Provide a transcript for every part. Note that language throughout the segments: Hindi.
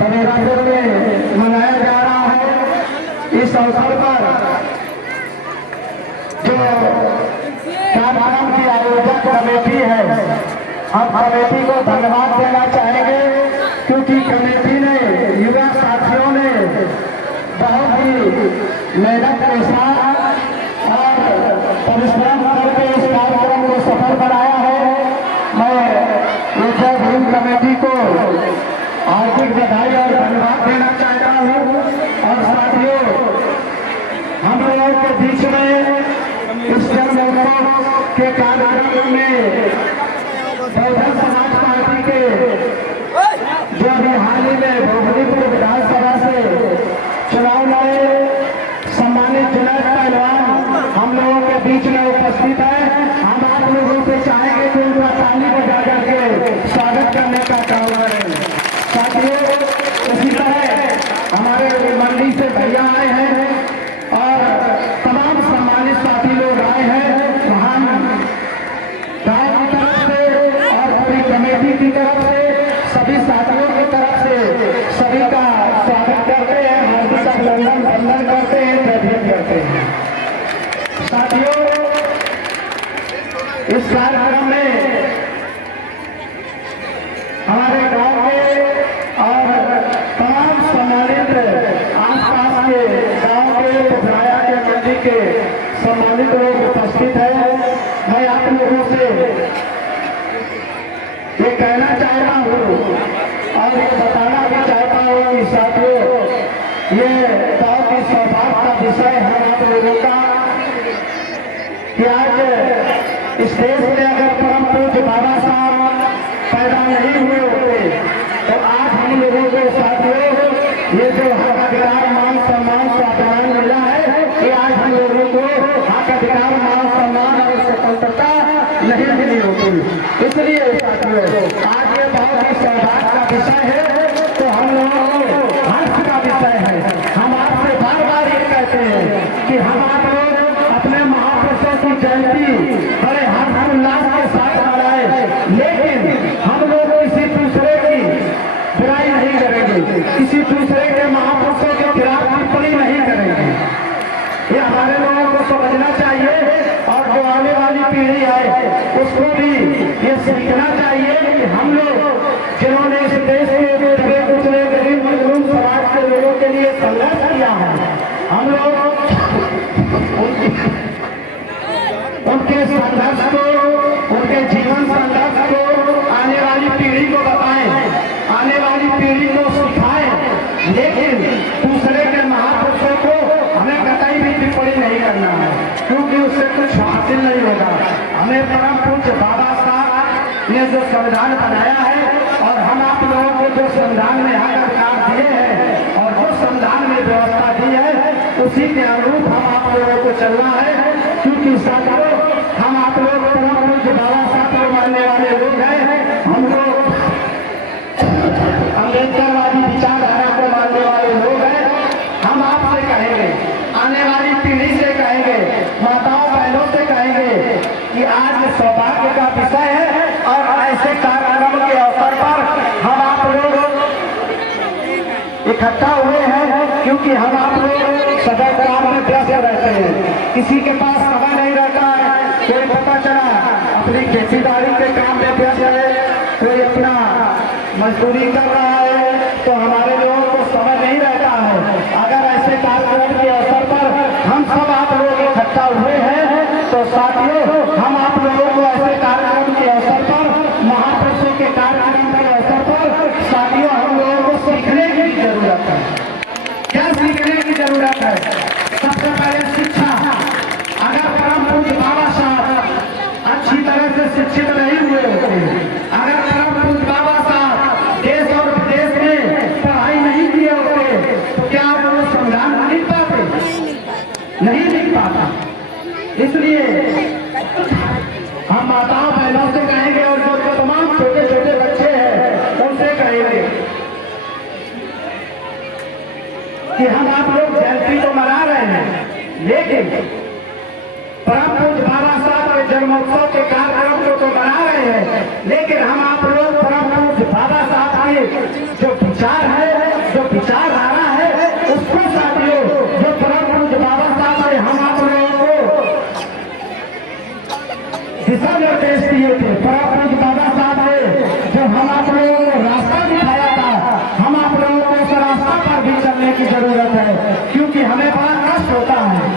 तमिलनाडु में मनाया जा रहा है। इस अवसर पर जो कार्यक्रम की आयोजक कमेटी है, हम कमेटी को धन्यवाद देना चाहेंगे, क्योंकि कमेटी ने युवा साथियों ने बहुत ही मेहनत के साथ और परिश्रम करके इस कार्यक्रम को सफल बनाया है। मैं जय भीम कमेटी को हार्दिक बधाई और धन्यवाद देना चाहता हूँ। और साथियों, हम लोगों के बीच में इस जन्मोत्सव के कार्यक्रम में बहुजन समाज पार्टी के जो अभी हाल ही में भोगलीपुर विधानसभा से चुनाव लड़े सम्मानित जुनैद पहलवान हम लोगों के बीच में उपस्थित है। हम आप लोगों से चाहेंगे कि उनका ताली बजा करके स्वागत करने का काम करें। साथियों, इसी तरह हमारे मंडी से भैया आए हैं और तमाम सम्मानित साथी लोग आए हैं। हम गांव की तरफ से और पूरी कमेटी की तरफ से सभी साथियों की तरफ से सभी का स्वागत करते हैं, हार्दिक अभिनंदन वंदन करते हैं, जय भीम करते हैं। साथियों, इस कार्यक्रम में हमारे गांव के और तमाम सम्मानित आसपास के गांव के बुधराया के मंडी के सम्मानित लोग उपस्थित हैं। मैं आप लोगों से ये कहना चाहता हूँ और ये बताना भी चाहता हूँ कि साथियों, ये बहुत ही सौभाग्य का विषय है आप लोगों का कि आज इस देश में अगर परम पूज्य बाबा साहब पैदा नहीं हुए होते तो आज हम लोगों को साथियों ये जो हक अधिकार मान सम्मान स्वाभिमान मिला है, कि आज हम लोगों को हक अधिकार मान सम्मान और स्वतंत्रता नहीं मिली होती। इसलिए साथियों, आज ये बहुत ही सौभाग्य का विषय है, तो हम लोगों को हर्ष का विषय है। हम आपसे बार बार ये कहते हैं कि हम आप लोग अपने महापुरुषों की जयंती बड़े हर्षोल्लास के साथ मनाए, लेकिन हम लोग किसी दूसरे की बुराई नहीं करेंगे, किसी दूसरे के महापुरुषों के खिलाफ टिप्पणी नहीं करेंगे। ये हमारे लोगों को समझना चाहिए और जो आने वाली पीढ़ी है उसको भी ये सीखना चाहिए कि हम लोग जिन्होंने इस देश के दबे कुचले गरीब मजलूम समाज के लोगों के लिए संघर्ष किया है, हम लोग उनके संघर्ष को, उनके जीवन संघर्ष को आने वाली पीढ़ी को बताएं, आने वाली पीढ़ी को सिखाएं, लेकिन दूसरे के महापुरुषों को हमें कतई भी टिप्पणी नहीं करना है, क्योंकि उससे कुछ हासिल नहीं होगा। हमें परम पूज्य बाबा साहब ने जो संविधान बनाया है और हम आप लोगों को जो संविधान में हक अधिकार दिए हैं और जो संविधान में व्यवस्था दी है, उसी के अनुरूप हम आप लोगों को चलना है। क्योंकि साथियों, हम आप लोग परम पूज्य बाबा साहब को मानने वाले लोग हैं, हम लोग अम्बेडकरवादी विचारधारा को मानने वाले लोग हैं। हम आपसे कहेंगे, आने वाली पीढ़ी से कहेंगे, माताओं बहनों से कहेंगे कि आज सौभाग्य का विषय है और ऐसे कार्यक्रम के अवसर पर हम आप लोग इकट्ठा हुए हैं, क्योंकि हम आप लोग सदैव काम में व्यस्त रहते हैं, किसी के पास समय नहीं रहता है। कोई पता चला अपनी खेतीबाड़ी के काम में व्यस्त है, कोई अपना मजदूरी कर रहा है, तो हमारे लोगों को समय नहीं रहता है। अगर ऐसे कार्यक्रम के अवसर पर हम सब आप लोग इकट्ठा हुए हैं, तो साथियों, हम आप लोगों को ऐसे कार्यक्रम के अवसर पर, महापुरुषों के कार्यक्रम के अवसर पर साथियों, हम लोगों को सीखने की जरूरत है। क्या सीखने की जरूरत है? सबसे पहले शिक्षा। अगर परम पूज्य बाबा साहब अच्छी तरह से शिक्षित नहीं हुए होते, अगर परम पूज्य बाबा साहब देश और विदेश में पढ़ाई नहीं किए होते, तो क्या वो संविधान लिख पाते? नहीं लिख पाता। इसलिए हम माताओं बहनों से कहेंगे और जो तमाम छोटे छोटे बच्चे हैं उनसे कहेंगे कि हम आप लोग जयंती तो मना रहे हैं, लेकिन परम पूज्य बाबा साहब के जन्मोत्सव के कार्यक्रम को तो मना रहे हैं, लेकिन हम आप लोग परम पूज्य बाबा साहब के जो विचार है विचारधारा है उसको साथियों जो परम पूज्य बाबा साहब ने हम आप लोगों को दिशा निर्देश दिए थे, परम पूज्य बाबा साहब ने जो हम आप लोगों को रास्ता दिखाया था, हम आप लोगों को उस रास्ता पर भी चलने की जरूरत है। क्योंकि हमें बड़ा कष्ट होता है,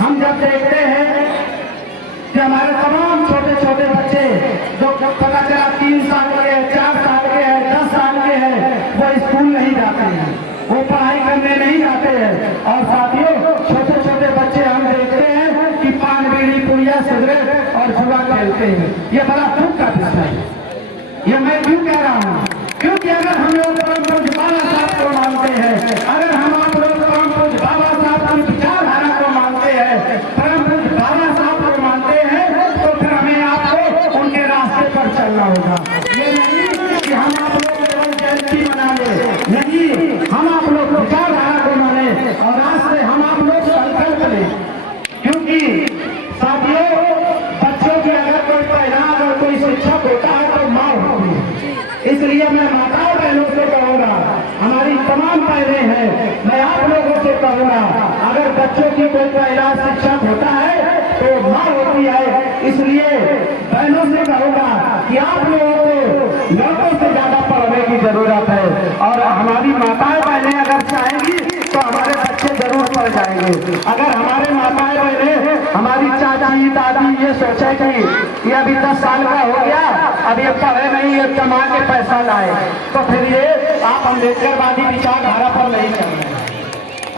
हम जब देखते हैं कि हमारे तमाम छोटे छोटे बच्चे जो पता चला 3 साल के 4 साल के हैं 10 साल के हैं वो स्कूल नहीं जाते हैं, वो पढ़ाई करने नहीं जाते हैं। और साथियों छोटे छोटे बच्चे हम देखते हैं कि पान बीड़ी पुड़िया सिगरेट और जुआ खेलते हैं। ये बड़ा दुख का विषय है। ये मैं क्यों कह रहा हूँ? क्योंकि अगर हम लोग परम पूज्य बाबा साहब को मानते हैं, अगर हम आप लोग परम पूज्य बाबा साहब की विचारधारा को मानते हैं, परम पूज्य बाबा साहब को मानते हैं, तो फिर हमें आपको उनके रास्ते पर चलना होगा। ये नहीं कि हम आप लोग केवल जयंती मना ले, नहीं, हम आप लोग विचारधारा को माने और आज से हम आप लोग संकल्प लें। क्योंकि साथियों बच्चों की अगर कोई पहला अगर कोई शिक्षक होता है तो माँ होती है। इसलिए मैं माताओं बहनों से कहूँगा, हमारी तमाम बहनें हैं, मैं आप लोगों से कहूँगा अगर बच्चों की कोई पहला शिक्षक होता है तो माँ होती है। इसलिए बहनों से कहूँगा कि आप लोगों को लड़कों से ज्यादा पढ़ने की जरूरत है और हमारी माताएं बहनें अगर चाहेंगी तो हमारे बच्चे जरूर पढ़ जाएंगे। अगर हमारे माताएं बहनें हमारी चाची दादी ये सोचे कि ये अभी 10 साल का हो गया, अब ये पढ़े नहीं, ये कमा के पैसा लाए, तो फिर ये आप अम्बेडकरवादी विचारधारा पर नहीं चल रहे हैं,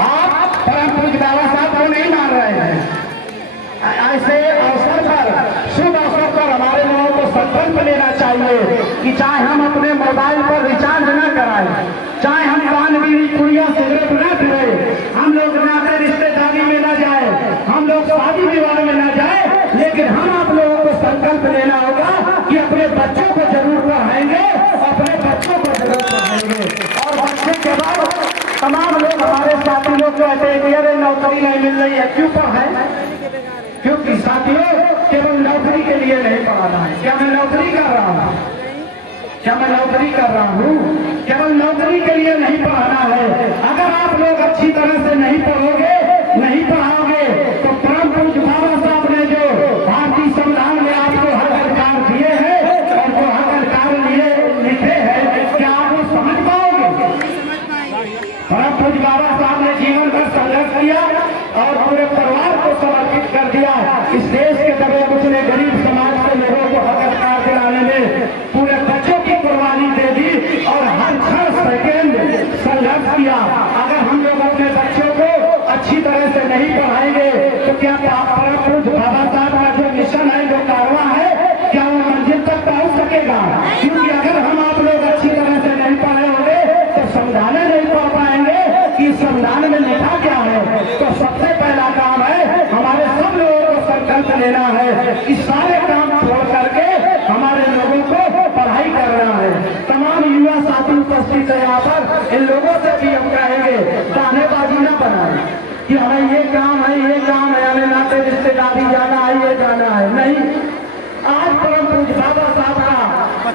आप परम पूज्य बाबा साहब को नहीं मान रहे हैं। ऐसे अवसर पर शुभ अवसर पर हमारे लोगों को संकल्प लेना चाहिए कि चाहे हम अपने मोबाइल पर रिचार्ज न कराएं, चाहे हम पान बीड़ी पुड़िया सिगरेट न पिए, हम लोग नाते रिश्तेदारी में न जाए, हम लोग शादी विवाह में न जाए, लेकिन हम आप लोगों को संकल्प लेना होगा कि अपने बच्चों को जरूर पढ़ाएंगे, अपने बच्चों को जरूर पढ़ाएंगे। और बच्चे के बाद तमाम लोग हमारे साथी लोग कहते हैं कि अरे नौकरी नहीं मिल रही है, क्यों पढ़ाए? क्योंकि साथियों केवल नौकरी के लिए नहीं पढ़ाना है। क्या मैं नौकरी कर रहा हूँ? क्या मैं नौकरी कर रहा हूँ? केवल नौकरी के लिए नहीं पढ़ाना है। अगर आप लोग अच्छी तरह से नहीं पढ़ोगे, नहीं पढ़ाओगे, तो परम पूज्य बाबा साहब ने जो भारतीय संविधान में आपको हक अधिकार दिए हैं और जो हक अधिकार लिए लिखे हैं, क्या आप वो समझ पाओगे? परम पूज्य बाबा साहब ने जीवन भर संघर्ष किया और पूरे परिवार को समर्पित कर दिया। इस देश के दबे कुचले गरीब समाज के लोगों को हक अधिकार दिलाने में पूरे बच्चों की कुर्बानी दे दी और हर क्षण सेकेंड संघर्ष किया। अगर हम लोग अपने बच्चों को अच्छी तरह से नहीं पढ़ाएंगे तो क्या परम पूज्य बाबा साहब का जो मिशन है, जो कारवां है, क्या वो मंजिल तक पहुंच सकेगा? क्योंकि अगर हम आप लोग अच्छी तरह से नहीं पढ़े होंगे तो संविधान नहीं पढ़ पाएंगे कि संविधान में लिखा क्या है। तो सबसे पहला काम है हमारे सब लोगों को संकल्प लेना है कि सारे काम छोड़ करके हमारे लोगों को पढ़ाई करना है। तमाम युवा साथी उपस्थित है यहाँ पर, इन लोगों से भी हम कहेंगे बहानेबाजी न बनाए कि हमें ये काम है, ये काम है, हमें नाते रिश्तेदारी जाना है, ये जाना है। नहीं, आज परम पूज्य बाबा साहब का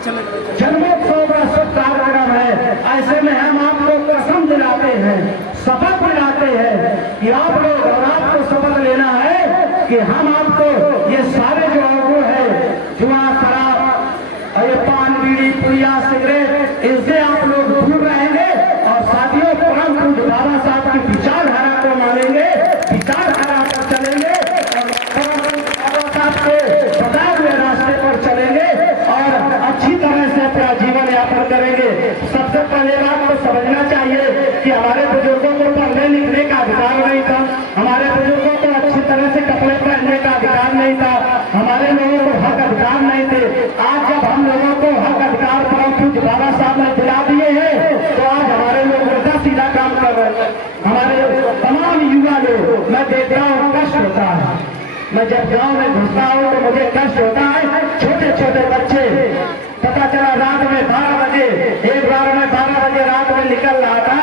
जन्मोत्सव का शुभ कार्यक्रम है। ऐसे में हम आप लोग कसम दिलाते हैं, शपथ दिलाते हैं कि आप लोग और आपको शपथ लेना है कि हम आपको ये सारे जो अंगूर है, जुआ शराब और ये पान बीड़ी पुड़िया सिगरेट, इनसे आप लोग दूर रहेंगे और साथियों परम पूज्य बाबा साहब की विचारधारा को मानेंगे, विचारधारा पर चलेंगे और परम पूज्य बाबा साहब के बताए हुए रास्ते पर चलेंगे और अच्छी तरह से अपना जीवन यापन करेंगे। सबसे पहले बात को समझना चाहिए कि हमारे बुजुर्गों को पढ़ने लिखने का अधिकार नहीं था, हमारे बुजुर्गों को अच्छी तरह से कपड़े पहनने का अधिकार नहीं था, हमारे लोगों को हक अधिकार नहीं थे। आज जब हम लोगों को हक अधिकार परम पूज्य बाबा साहब ने दिला दिए हैं तो आज हमारे लोग उल्टा सीधा काम कर रहे हैं। हमारे तमाम युवा लोग, मैं देखता हूँ कष्ट होता है, मैं जब गांव में घुसता हूँ तो मुझे कष्ट होता है। छोटे छोटे बच्चे, पता चला रात में 12 बजे, एक बार मैं 12 बजे रात में निकल रहा था,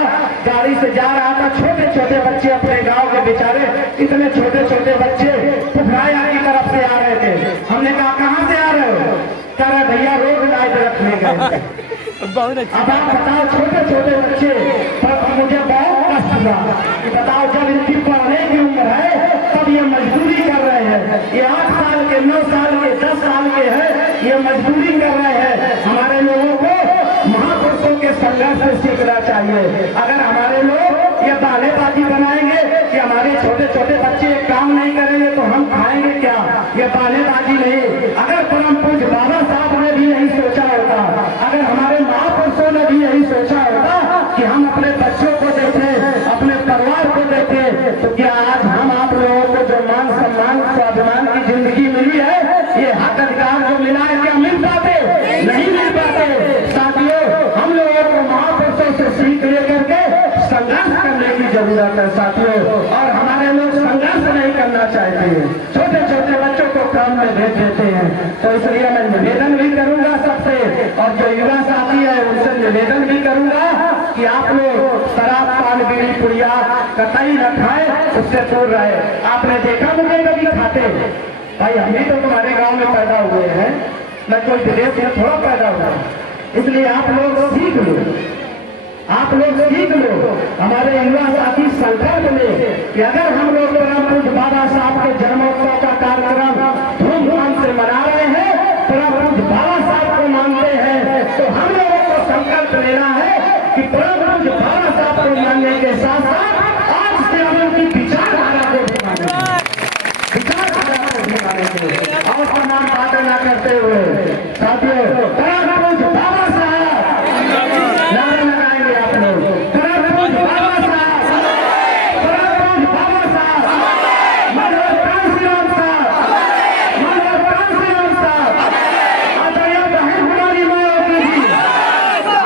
गाड़ी से जा रहा था, छोटे छोटे बच्चे अपने गांव के बेचारे, इतने छोटे छोटे बच्चे फुफराया की तरफ से आ रहे थे। हमने कहा कहाँ से आ रहे हो? कह रहे भैया रोड लाइट रखने गए। अब आप बताओ, छोटे छोटे बच्चे, तब मुझे बहुत कष्ट हुआ कि बताओ, जब इनकी पढ़ने की उम्र है तब ये मजदूरी कर रहे हैं। ये 8 साल के, 9 साल के, 10 साल के हैं, ये मजदूरी कर रहे हैं। हमारे लोगों को महापुरुषों के संघर्ष से सीखना चाहिए। अगर हमारे लोग ये बालेबाजी बनाएंगे कि हमारे छोटे छोटे बच्चे काम नहीं करेंगे तो हम खाएंगे क्या? ये बालेबाजी नहीं। अगर परम पूज्य बाबा साहब ने भी यही सोचा होता, अगर हमारे महापुरुषों ने भी यही सोचा होता कि हम अपने बच्चों को देखें, अपने परिवार को देखें, तो क्या आज हम आप लोगों को जो मान सम्मान स्वाभिमान की जिंदगी मिली है, ये हक अधिकार जो मिला है, क्या मिल पाते? नहीं मिल पाते। साथियों, हम लोगों को महापुरुषों से सीख लेकर के संघर्ष करने की जरूरत है साथियों। और हमारे लोग संघर्ष नहीं करना चाहते हैं, छोटे छोटे बच्चों को काम में भेज देते हैं। तो इसलिए मैं निवेदन भी करूंगा सबसे, और जो युवा साथी है उनसे निवेदन भी करूंगा कि आप लोग शराब, पान, बीड़ी, पुड़िया कतई न खाए, उससे दूर रहे। आपने देखा मुझे कभी खाते? भाई हम भी तो तुम्हारे गांव में पैदा हुए हैं, मैं कोई विदेश में थोड़ा पैदा हुआ। इसलिए आप लोग सीख लो, आप लोग सीख लो। हमारे युवा साथी संकल्प लें कि अगर हम लोग परम पूज्य बाबा साहब के जन्मोत्सव का कार्यक्रम धूमधाम से मना रहे हैं, परम पूज्य बाबा साहब को मानते हैं, तो हम लोगों को संकल्प लेना है कि परम पूज्य बाबा साहब को मानने के साथ साथ आज से हम उनकी विचारधारा को भी मानेंगे, विचारधारा को भी मानेंगे। और समान बातें न करते हुए साथियों, परम पूज्य बाबा साहब नारा लगाएंगे आप लोग, परम पूज्य बाबा साहब, परम पूज्य बाबा साहब, मनोहर कांशीराम साहब, मनोहर कांशीराम साहब, आदरणीय बहन कुमारी मायावती जी।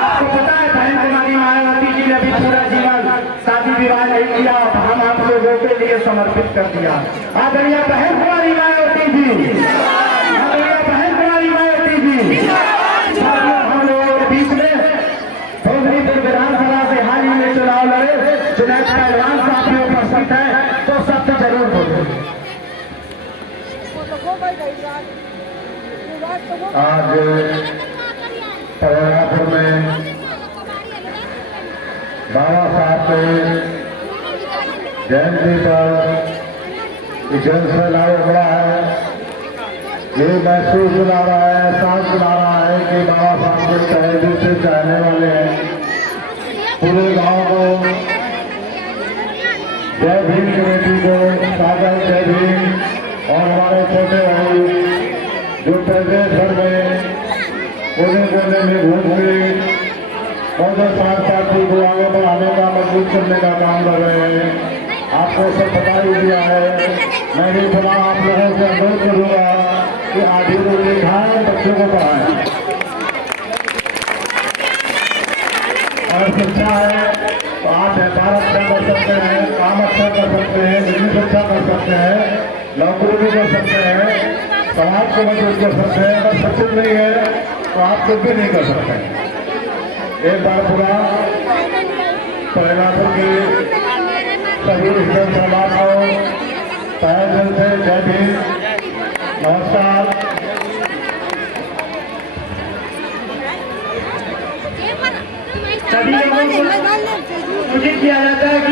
आपको पता है बहन कुमारी मायावती जी ने भी पूरा जीवन शादी विवाह नहीं किया, हम आप लोगों के लिए समर्पित कर दिया। आदरणीय बहन कुमारी मायावती जी, आदरणीय बहन कुमारी मायावती जी, हम लोगों के बीच में विधानसभा से हाल ही में चुनाव लड़े जुनैद पहलवान साहब भी उपस्थित है, तो शब्द जरूर बोले। आज परापुर में बाबा साहब के जयंती पर जन सैलाब बड़ा है। ये महसूस दिला रहा है, एहसास दिला रहा है कि बाबा साहब के तहे दिल से चाहने वाले हैं। पूरे गांव को जय भीम कमेटी को सागर जय भीम। और हमारे छोटे भाई जो प्रदेश भर में कोने कोने में घूम के कांग्रेस पार्टी को आगे बढ़ाने का, मजबूत करने का काम कर रहे हैं। आपको सब बता ही दिया है। मैं भी थोड़ा आप लोगों से अनुरोध करूँगा कि आधी रोटी खाएं, बच्चों को पढ़ाएं। और शिक्षा है तो आप व्यापार अच्छा कर सकते हैं, काम अच्छा कर सकते हैं, बिजनेस अच्छा कर सकते हैं, नौकरी भी कर सकते हैं, समाज को मजबूत कर सकते हैं। अगर सचिव नहीं है तो आप कुछ भी नहीं कर सकते। एक बार पूरा परिणाम की सभी समाज को तहे दिल से जय भीम, नमस्कार। सभी लोगों को सूचित किया जाता है कि